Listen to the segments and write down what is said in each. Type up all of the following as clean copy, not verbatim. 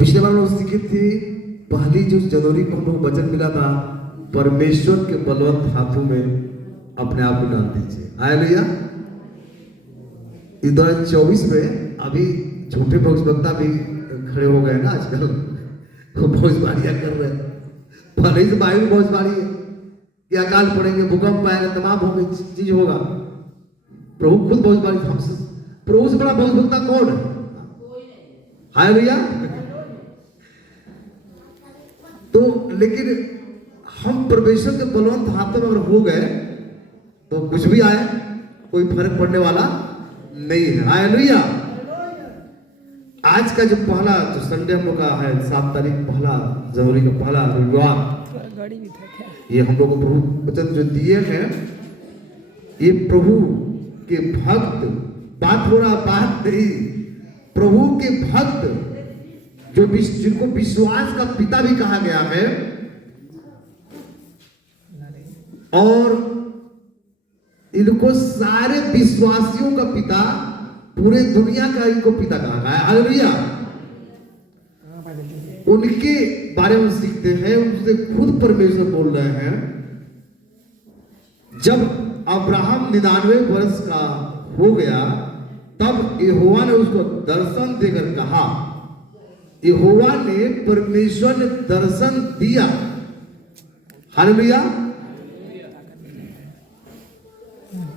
पिछले बार लोग सीखे थे, पहली जो जनवरी को हम लोग वचन मिला था, परमेश्वर के बलवंत हाथों में अपने आप को डाल दीजिए। हालेलुया। इस 2024 में अभी झूठे भविष्यवक्ता भी खड़े हो गए ना आजकल, वो भविष्यवाणियां कर रहे हैं। पहले ही से बाइबल में भविष्यवाणी है कि अकाल पड़ेंगे, भूकंप आएगा, तमाम होगा, चीज होगा। प्रभु खुद भविष्यवाणी हमसे, प्रभु से बड़ा भविष्यवक्ता कौन है? हालेलुया। तो लेकिन हम परमेश्वर के बलवंत हाथों में अगर हो गए तो कुछ भी आए कोई फर्क पड़ने वाला नहीं है। हालेलुया। आज का जो पहला जो संडे हम लोग का है 7 तारीख, पहला जनवरी का पहला रविवार, ये हम लोग को प्रभु वचन जो दिए हैं, ये प्रभु के भक्त, बात हो रहा बात नहीं, प्रभु के भक्त जो जिनको विश्वास का पिता भी कहा गया है, और इनको सारे विश्वासियों का पिता, पूरे दुनिया का इनको पिता कहा गया है। हालेलुया। उनके बारे में सीखते हैं, उनसे खुद परमेश्वर बोल रहे हैं। जब अब्राहम 99 वर्ष का हो गया, तब यहोवा ने उसको दर्शन देकर कहा, यहोवा ने, परमेश्वर ने दर्शन दिया। हालेलुया।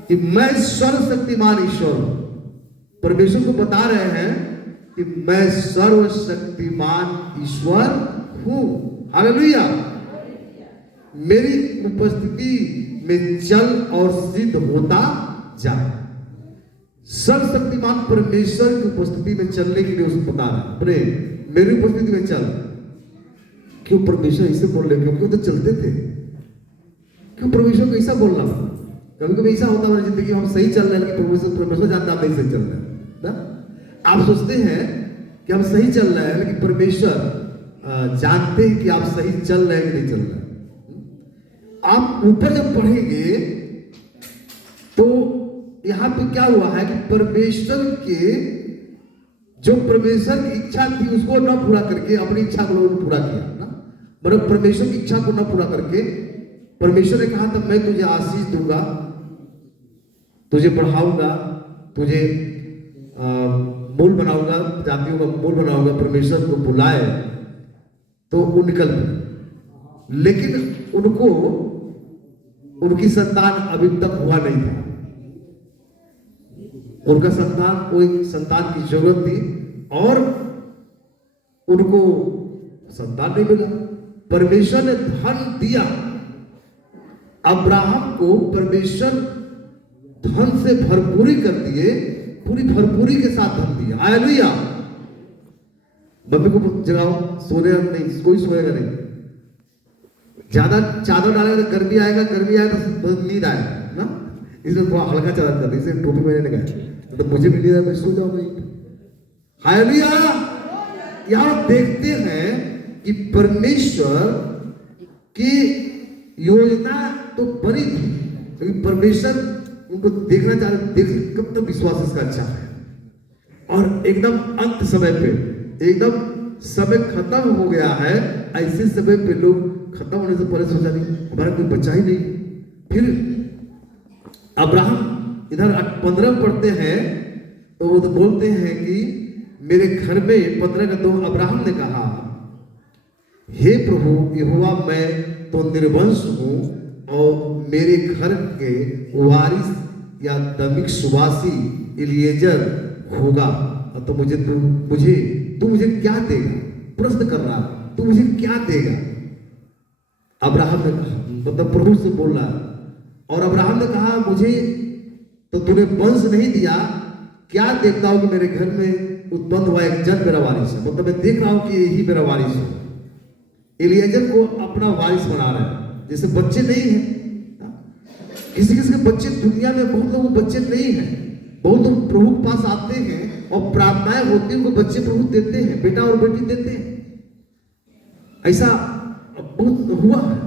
कि मैं सर्वशक्तिमान ईश्वर हूं। परमेश्वर को बता रहे हैं कि मैं सर्वशक्तिमान ईश्वर हूं। हालेलुया। मेरी उपस्थिति में चल और सिद्ध होता जा। सर्वशक्तिमान परमेश्वर की उपस्थिति में चलने के लिए उसको बता रहा है, मेरी उपस्थिति में चल। क्यों परमेश्वर ऐसे बोल रहे? क्योंकि वो तो चलते थे। क्यों परमेश्वर को ऐसा बोलना? कभी कभी ऐसा होता है जिंदगी, हम सही चल रहे हैं लेकिन परमेश्वर जानता है नहीं सही चल रहे हैं ना। आप सोचते हैं कि हम सही चल रहे हैं, लेकिन परमेश्वर जानते हैं कि आप सही चल रहे हैं कि नहीं चल रहे हैं। आप ऊपर जब पढ़ेंगे तो यहां पे क्या हुआ है कि परमेश्वर के, जो परमेश्वर की इच्छा थी उसको न पूरा करके अपनी इच्छा को लोगों ने पूरा किया ना। मतलब परमेश्वर की इच्छा को न पूरा करके परमेश्वर ने कहा था, मैं तुझे आशीष दूंगा, तुझे बढ़ाऊंगा, तुझे मूल बनाऊंगा, जातियों का मूल बनाऊंगा। परमेश्वर को बुलाए तो वो निकल गए, लेकिन उनको, उनकी संतान अभी तक हुआ नहीं था। उनका संतान, कोई संतान की जरूरत थी और उनको संतान नहीं मिला। परमेश्वर ने धन दिया अब्राहम को, परमेश्वर धन से भरपूरी कर दिए, पूरी भरपूरी के साथ धन दिया। हालेलुया। मम्मी को जगाओ, सोने नहीं, कोई सोएगा नहीं। ज्यादा चादर डालेगा तो गर्मी आएगा, गर्मी आएगा तो नींद आएगा ना, इसलिए थोड़ा हल्का चादर कर दी, इसे टोपी पहनने लगा तो मुझे भी नींद आया, मैं सो जाऊंगा। हालेलुया। यहां देखते हैं कि परमेश्वर की योजना तो बनी थी, लेकिन परमेश्वर उनको देखना चाह रहे, देख कब तक विश्वास इसका अच्छा है। और एकदम अंत समय पे, एकदम समय खत्म हो गया है, ऐसे समय पे लोग खत्म होने से पहले सोचा नहीं हमारा कोई बच्चा ही नहीं। फिर अब्राहम इधर 15 पढ़ते हैं तो वो तो बोलते हैं कि मेरे घर में 15 का 2 अब्राहम ने कहा, हे प्रभु यहोवा, मैं तो निर्वंश हूं और मेरे घर के वारिस या दमिश्क सुवासी इलिएजर होगा, तो तू मुझे क्या देगा? प्रश्न कर रहा, तू मुझे क्या देगा? अब्राहम ने कहा, मतलब प्रभु से बोल रहा, और अब्राहम ने कहा, मुझे तो तूने वंश नहीं दिया, क्या देखता हूं कि मेरे घर में उत्पन्न हुआ एक जन मेरा वारिस है। मतलब मैं देख रहा हूं कि यही मेरा वारिस है। इलिएजर को अपना वारिस बना रहा है। जैसे बच्चे नहीं है, किसी किसी के बच्चे, दुनिया में बहुत लोगों के बच्चे नहीं है, बहुत लोग प्रभु के पास आते हैं और प्रार्थनाएं होती हैं, उनको बच्चे प्रभु देते हैं, बेटा और बेटी देते हैं। ऐसा बहुत हुआ है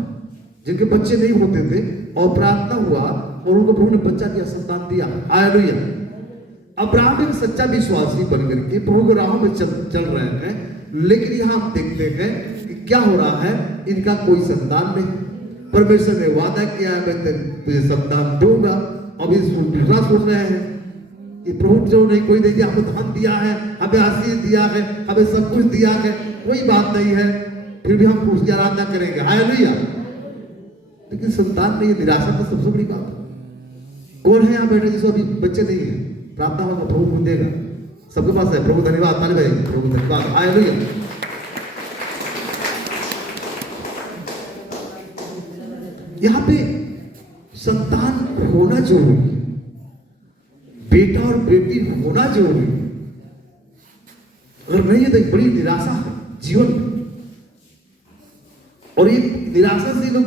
जिनके बच्चे नहीं होते थे और प्रार्थना हुआ और उनको प्रभु ने बच्चा दिया, संतान दिया। हालेलुया। अब्राहम एक सच्चा विश्वासी बनकर के प्रभु के राह में चल रहे हैं, लेकिन यहां हम देखते हैं कि क्या हो रहा है, इनका कोई संतान नहीं। परमेश्वर ने वादा किया मैं तुझे संतान दूंगा, अभी दूसरा सोच रहे हैं कि प्रभु जो नहीं कोई नहीं, हमको धन दिया है, हमें आशीष दिया है, हमें सब कुछ दिया है, कोई बात नहीं है, फिर भी हम उसकी आराधना करेंगे, हालेलुया। लेकिन संतान नहीं, निराशा तो सबसे बड़ी बात है। कौन है यहाँ बैठे जिसको अभी बच्चे नहीं है? प्रार्थना होगा, प्रभु को देगा, सबके पास है। प्रभु धन्यवाद, ताली बजाइए, प्रभु धन्यवाद, हालेलुया। यहाँ पे संतान होना जरूरी है, बेटा और बेटी होना जरूरी है। अगर नहीं है तो एक बड़ी निराशा है जीवन में, और ये निराशा से लोग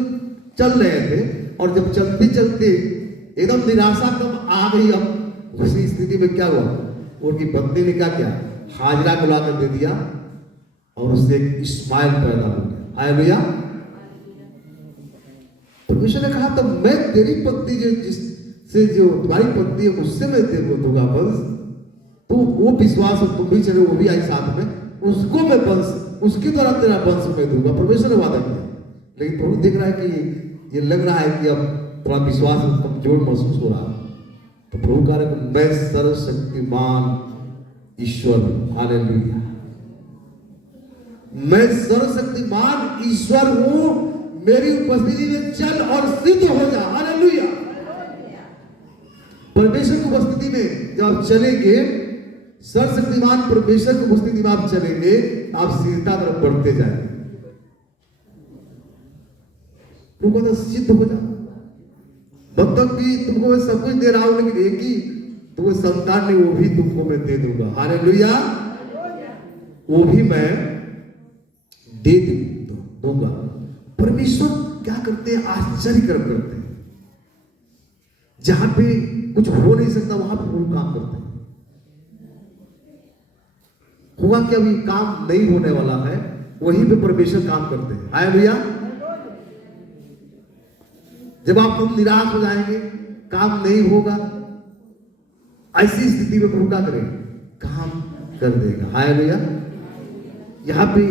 चल रहे थे, और जब चलते चलते एकदम निराशा कब आ गई, अब उसी स्थिति में क्या हुआ, उनकी पत्नी ने क्या किया, हाजरा को लाकर दे दिया, और उससे एक इस्माइल पैदा हो गया, हालेलुया। परमेश्वर ने कहा, तब मैं तेरी पत्नी जिससे जो तुम्हारी पत्नी है उससे मैं तेरे को दूंगा वंश, तो वो विश्वास और तुम भी चले, वो भी आई साथ में, उसको मैं वंश, उसके द्वारा तेरा वंश मैं दूंगा। परमेश्वर ने वादा किया, लेकिन प्रभु देख रहा है कि ये लग रहा है कि अब थोड़ा विश्वास कमजोर महसूस हो रहा है, तो प्रभु कह रहा है मैं सर्वशक्तिमान ईश्वर हूं, हालेलुया। मैं सर्वशक्तिमान ईश्वर हूं, मेरी उपस्थिति में चल और सिद्ध हो जा, हालेलुया। परमेश्वर की उपस्थिति में जब आप चलेंगे, सर्वशक्तिमान परमेश्वर की उपस्थिति में आप चलेंगे, आप सिद्धता तरफ बढ़ते जाएंगे। तुमको तो सिद्ध हो जा, मतलब कि तुमको मैं सब कुछ दे रहा हूं, लेकिन एक ही तुमको संतान नहीं, वो भी तुमको मैं दे दूंगा, हालेलुया। वो भी मैं दे दूंगा। परमेश्वर क्या करते हैं, आश्चर्य कर्म करते हैं। जहां पे कुछ हो नहीं सकता वहां पर वो काम करते हैं। हुआ कि अभी काम नहीं होने वाला है, वहीं पे परमेश्वर काम करते हैं, हालेलुया। जब आप तुम निराश हो जाएंगे, काम नहीं होगा, ऐसी स्थिति में प्रभु क्या करेगा, काम कर देगा, हालेलुया। यहां पे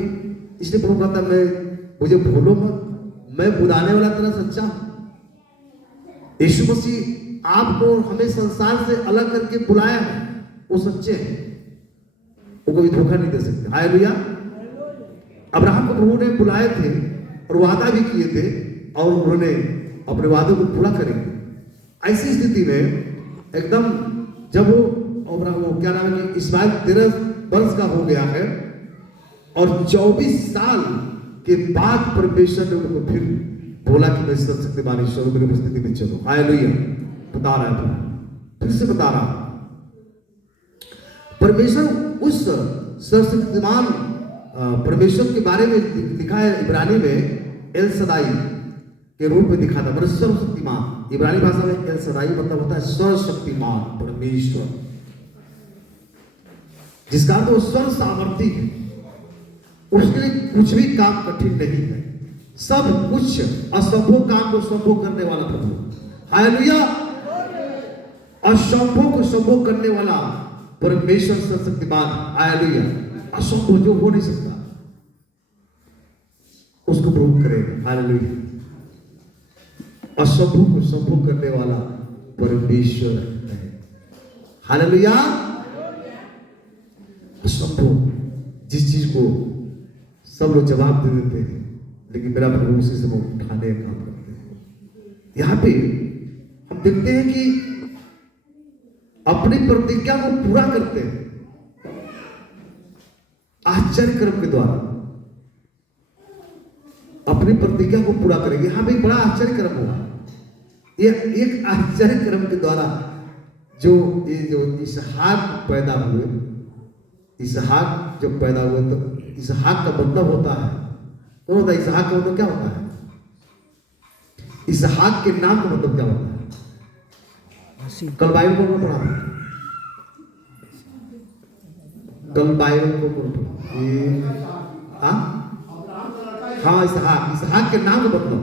इसलिए प्रभु कहता है, मैं मुझे भूलो मत, मैं बुलाने वाला तेरा सच्चा हूं। यीशु मसीह आपको हमें संसार से अलग करके बुलाया है, वो सच्चे हैं, वो कोई धोखा नहीं दे सकते, हालेलुया। अब्राहम को प्रभु ने बुलाए थे और वादा भी किए थे, और उन्होंने अपने वादे को पूरा करेंगे। ऐसी स्थिति में एकदम जब वो क्या नाम है, इस्माइल 13 वर्ष का हो गया है, और 24 साल के बाद परमेश्वर ने उनको फिर बोला कि मैं सर्वशक्तिमान ईश्वर हूं, मेरी उपस्थिति में चलो, हालेलुया। बता रहा है, फिर से बता रहा, परमेश्वर उस सर्वशक्तिमान परमेश्वर के बारे में लिखा है इब्रानी में, एल सदाई के रूप में दिखा था, मतलब सर्वशक्तिमान। इब्रानी भाषा में एल सदाई मतलब होता है सर्वशक्तिमान परमेश्वर, जिसका अर्थ वो सर्व सामर्थी है, उसके लिए कुछ भी काम कठिन नहीं है, सब कुछ असंभव काम को संभव करने वाला प्रभु, हालेलुया। असंभव को संभव करने वाला परमेश्वर सर्वशक्तिमान, हालेलुया। असंभव जो हो नहीं सकता उसको प्रभु करेगा, हालेलुया। असंभव को संभव करने वाला परमेश्वर है, हालेलुया। असंभव जिस चीज को सब लोग जवाब दे देते हैं, लेकिन मेरा प्रभु उसी से उठाने का काम करते हैं। यहां पे हम देखते हैं कि अपनी प्रतिज्ञा को पूरा करते हैं आश्चर्य कर्म के द्वारा, अपनी प्रतिज्ञा को पूरा करेंगे। यहां पे बड़ा आश्चर्य कर्म हुआ, ये एक आश्चर्य कर्म के द्वारा जो इसहाक पैदा हुए, इसहाक जब पैदा हुए तो इसहाक का मतलब होता है, तो होता है इसहाक का मतलब क्या होता है, इसहाक के नाम का मतलब क्या होता है? कल बाइबल को पढ़ा था, कल बाइबल को पढ़ा, हाँ इसहाक, इसहाक के नाम का मतलब,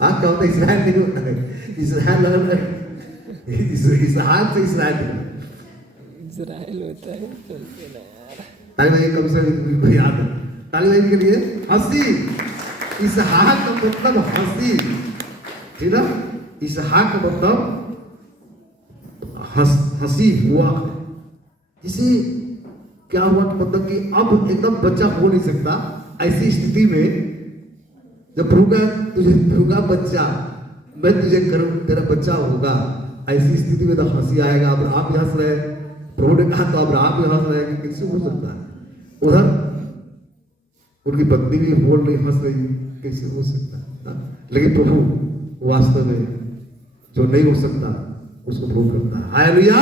हाँ क्या होता है, इसराइल नहीं होता है, इसराइल इसहाक से इसराइल, इजराइल होता है ताली भाई कब से को याद है ताली भाई के लिए हंसी इसहाक का मतलब हंसी ठीक ना इसहाक का मतलब हंसी हुआ जिसे क्या हुआ कि मतलब कि अब एकदम बच्चा हो नहीं सकता ऐसी स्थिति में जब प्रभु का बच्चा मैं तुझे करूं तेरा बच्चा होगा ऐसी स्थिति में तो हंसी आएगा अब आप भी हंस रहे हैं प्रभु ने कहा तो अब आप भी हंस रहे हैं कि कैसे हो सकता है उधर उनकी पत्नी भी बोल रही हंस रही कैसे हो सकता है लेकिन प्रभु वास्तव में जो नहीं हो सकता उसको प्रभु करता है हालेलुया